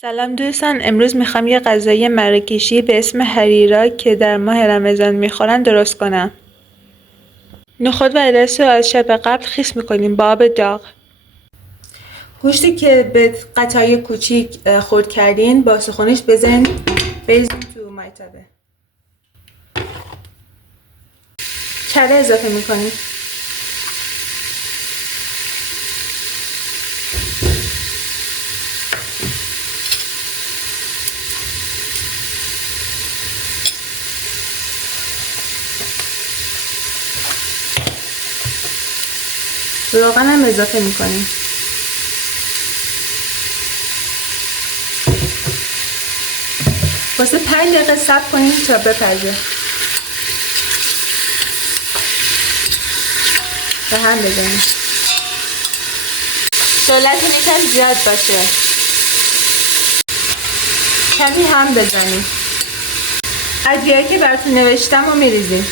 سلام دوستان، امروز میخوام یه غذای مراکشی به اسم حریرا که در ماه رمضان میخورن درست کنم. نخود و عدس رو از شب قبل خیس میکنیم با آب داغ. گوشتی که به قطعای کوچیک خرد کردین با سخونش بریزین تو مرتبه. کره اضافه میکنیم. روغن هم اضافه میکنیم. واسه 5 دقیقه صبر کنیم تا بپزه. به هم بزنیم. شعلتون یکم زیاد باشه. کمی هم بزنیم. ادویه‌ای که براتون نوشتم رو میریزیم.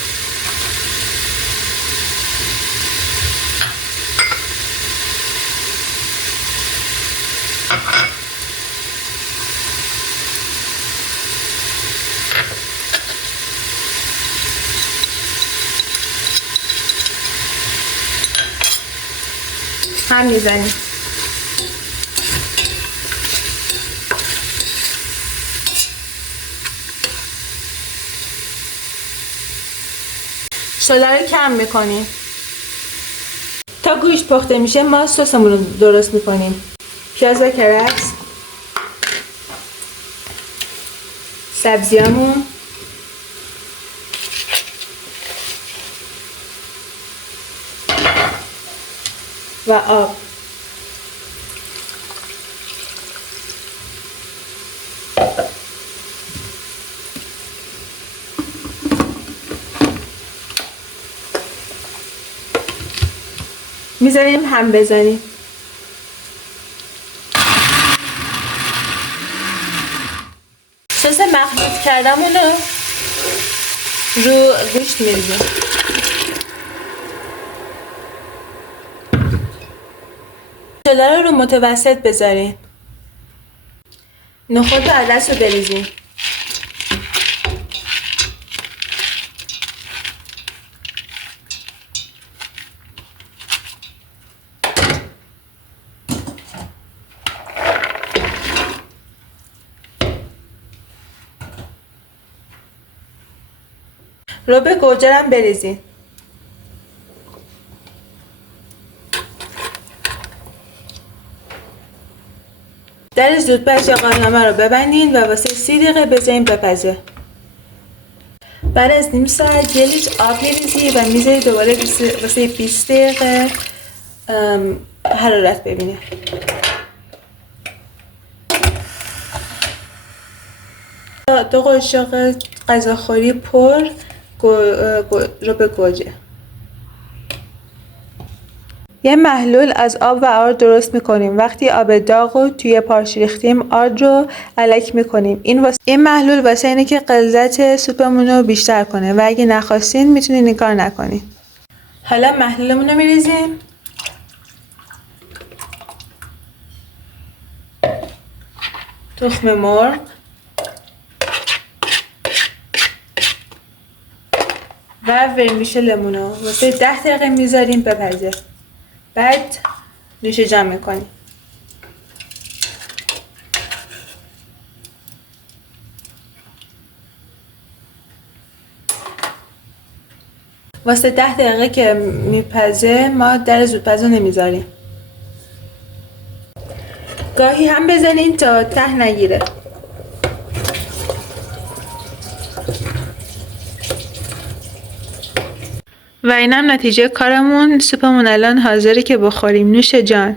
هم میزنیم. شعله رو کم میکنیم. تا گوشت پخته میشه ما سسمون رو درست میکنیم. پیاز و کرفس، سبزیامون، و آب. میذاریم هم بزنیم. سس مخلوط کردمون رو گوشت میریزیم. شعله رو متوسط بذارین. نخود و عدس رو بریزیم. رب گوجه هم بریزین. در زودپز یا قابلمه رو ببندین و واسه 30 دقیقه بذارین بپزه. بعد از نیم ساعت 1 لیتر آب میریزی و میذاری دوباره واسه 20 دقیقه حرارت ببینه. دو قاشق غذاخوری پر رب گوجه. یه محلول از آب و آرد درست میکنیم. وقتی آب داغ رو توی پارچه ریختیم آرد رو الک میکنیم. این محلول واسه اینه که غلظت سوپمون رو بیشتر کنه و اگه نخواستین میتونین این کار نکنین. حالا محلولمون رو میریزیم. تخم مرغ، و ورمیشلمون رو واسه 10 دقیقه میذاریم بپزه. بعد نوش جمع میکنیم. واسه 10 دقیقه که میپزه ما در زودپز رو نمیذاریم. گاهی هم بزنین تا ته نگیره. و اینم نتیجه کارمون. سوپمون الان حاضره که بخوریم. نوش جان.